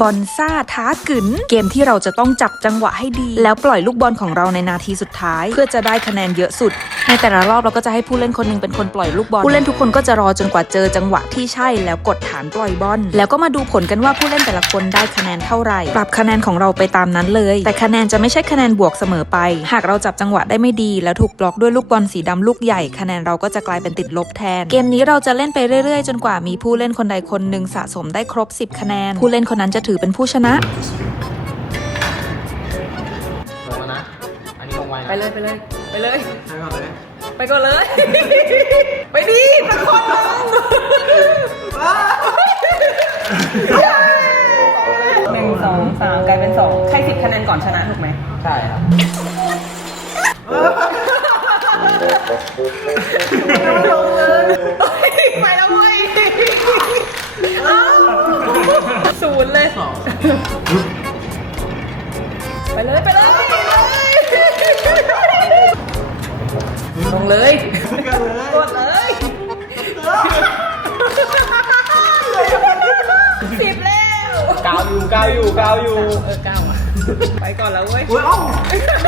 บอลซ่าท้ากึนเกมที่เราจะต้องจับจังหวะให้ดี แล้วปล่อยลูกบอลของเราในนาทีสุดท้าย เพื่อจะได้คะแนนเยอะสุด ในแต่ละรอบเราก็จะให้ผู้เล่นคนหนึงเป็นคนปล่อยลูกบอลผู้เล่นทุกคนก็จะรอจนกว่าเจอจังหวะที่ใช่แล้วกดฐานปล่อยบอลแล้วก็มาดูผลกันว่าผู้เล่นแต่ละคนได้คะแนนเท่าไหร่ปรับคะแนนของเราไปตามนั้นเลย แต่คะแนนจะไม่ใช่คะแนนบวกเสมอไป หากเราจับจังหวะได้ไม่ดี แล้วถูกบล็อกด้วยลูกบอลสีดำลูกใหญ่คะแนนเราก็จะกลายเป็นติดลบแทน เกมนี้เราจะเล่นไปเรื่อยๆ จนกว่ามีผู้เล่นคนใดคนหนึ่งสะสมได้ครบ 10 คะแนน ผู้เล่นคนนั้นจะถือเป็นผู้ชนะ ลงแล้วนะ อันนี้ลงไวนะไปเลยไปเลย ไปเลยใช่ก่อนเลยไปก่อนเลย ไปดิตะคนลงหนึ่งสองสามกลายเป็นสองใครสิบคะแนนก่อนชนะถูกไหมใช่ครับไปแล้ว เว้ยศูนย์เลยไปเลยไปเลยลงเลยกดเลยสิบแล้วกาวอยู่กาวอยู่กาวอยู่ เออเก้าอะไปก่อนแล้วเว้ยอุ้ยเอ้าชนะ